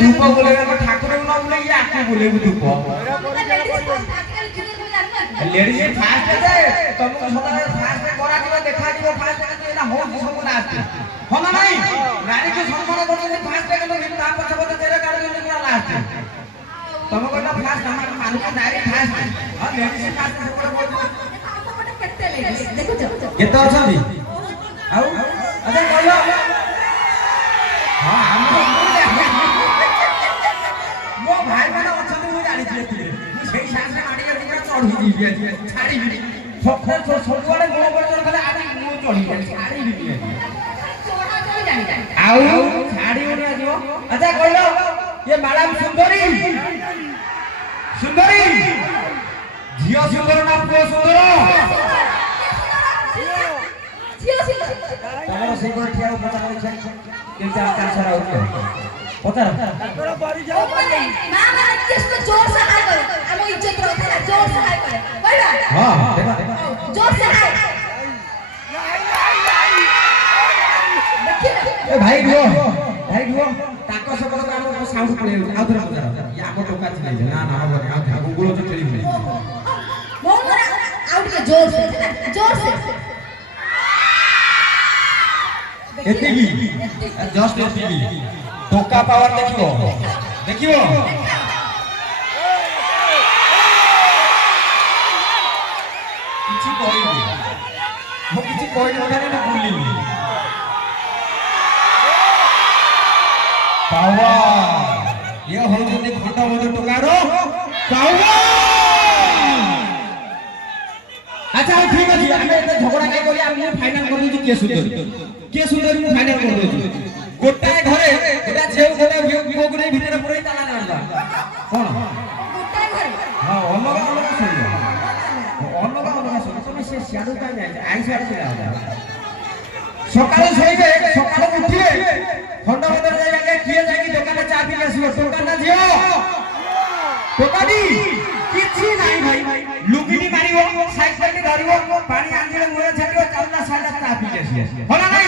धूप बोले ठाकुर न बोले ये आके बोले धूप लेडीज फास्ट है तुमको सदा फास्ट करा दिबो देखा दिबो फास्ट के एना हो सब लास्ट हो ना नहीं नारी के सम्मान करते फास्ट के तो ता पछ पछ तेरे गाड़ी में पूरा लास्ट तुमको ना फास्ट हम मान के नारी फास्ट हां लेडीज फास्ट सब बोल केते लेडीज देखो केते अछंदी आउ अच्छा कहलो हां हम मो भाई माने अछंदी मु जानि छी সেই শাসন আড়িয়ে দিকে চড়ি দিবি ছাড়ি দিবি সব সবুয়ারে মো বলছন খালি আড়ি মু চড়ি যাই ছাড়ি দিবি চড়া চড়ি জানি আউ ছাড়ি উনি আজো আচ্ছা কইলো ये मैडम सुंदरी सुंदरी झियो सुंदर ना पुओ सुंदर झियो सुंदर तमरो से को ठिया पता छै के चार चार सारा होते पता तोरा बारी जाओ मां मां किसको जोर से हाय करे हम इज्जत रखते हैं जोर से हाय करे कहबा हां देखा जोर से हाय ए भाई दुओ ताको सब को हम साउंड पड़े आ थोड़ा पता या को टोका छिले ना ना हो आ गुगुलो तो खेली नहीं मोर मोर आउट के जोर से एतिगी जस्ट एतिगी टोका पावर देखियो देखियो किछि कहइबो मो किछि कहइबो ना भूलली पावर ये हो जने खंडा बद टोकारो पावर अच्छा ठीक अछि हम एते झगड़ा काय करी हम फाइनल कर दू के सुंदर मु फाइनल कर दू गोटाए घरे एटा जेउ गोटा गोगरे भीतर पुरै ताला नाला कोन गोटाए घरे हां अलग सही তুমি সে শ্যাডো কাই যায় আই সাইড চলে আসে সকালে শোইবে সকালে উঠিবে খন্ডা বদল জায়গায় কিয়ে যাই দোকানে চা পি আসিব দোকান না জিও দোকানি কিছি নাই ভাই লুকিনি মারিব সাইকেলটি ধরিব পানি আনলে মুরে ছাড়িব চালনা সাইডা চা পি আসিব হলা নাই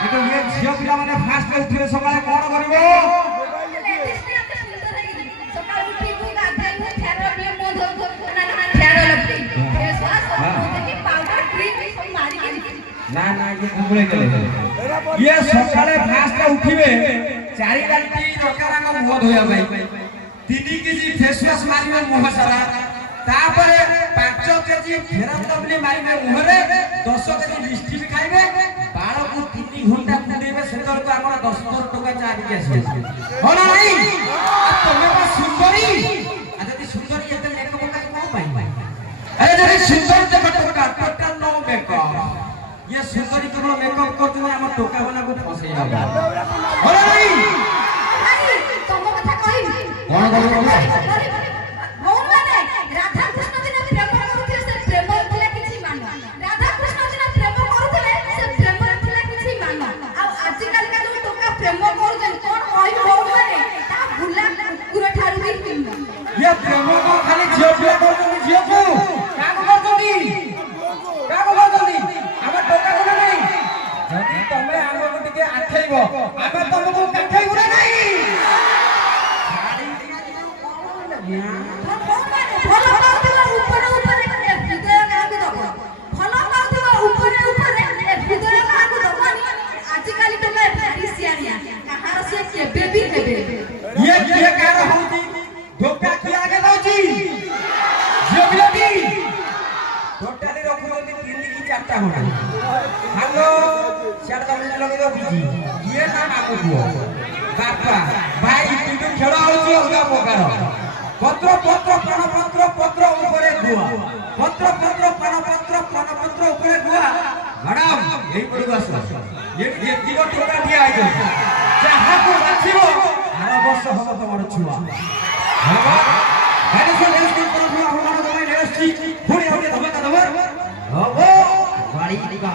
কিন্তু এ ঝিও পিলা মানে ফাস্ট উঠিবে সকালে কোন করিব সকালে উঠিব গাধাইব ফেরা পিলে মো ধর না না ফেরা লাগবে ফেস ওয়াশ দেখি পাউডার ক্রিম সব মারি কে না না ये गुगले गले ये सकाळे फास्ट उठिबे 4 घंटी रकारांग मुह धोया भाई 3 केजी फेस वॉश मारिबे मुह सारा तापरे 5 केजी फेरन लवली मारिबे मुह रे 10 केजी लिपस्टिक खाइबे बाळ को 3 घंटा कुडेबे सेतर को हमरा 10 टका चा आबि आसी होला नाही तमे बा सुंदरी आजि सुंदरी एते मेकअप का को पाई अरे जरे सुंदर ते टका टोटल नो मेकअप ये सुंदरी केवल मेकअप करते हैं हम टोका बना को फसे जाबे होला नहीं भाई तुम कथा कहि कोन बोल मोर माने राधा कृष्ण दिन प्रेम करूथे से प्रेम थिला किछि मानो राधा कृष्ण दिन प्रेम करूथे से प्रेम थिला किछि मानो आ आज काल का जो टोका प्रेम करूछन कोन कहि मोर माने ता भुला कुकुर ठारू भी ये प्रेम को खाली झियो पिला करछन झियो को काम करछनी हम टोका गुना नहीं जदी तमे आगो टिके आठैबो आबे तुमको काठैबो नहीं गाड़ी फॉलो करथिबा ऊपर हृदय कागु दबो फॉलो करथिबा ऊपर हृदय कागु दबो आज काली टोका रिसियानिया कहार से केबे भी हेबे ये कार होती धोखा किया आगे दउची जोगलबी टोटली रखुती 3 की 4टा होना हेलो शार तमे लगे दो बिजी ये ना माको दुओ बापा भाई तिनु खेळ होची ओगा मोगार पत्र पत्र ऊपर गुआ पत्र पन पत्र ऊपर गुआ मैडम यही पड़ी बस ये तीनो टोका दिया आइयो जहां को बाछिबो हर वर्ष हो तमर छुआ हां भाई से लेस को पर हम मन दबाई लेस छी पुणी होके धबका धबर हो गाड़ी का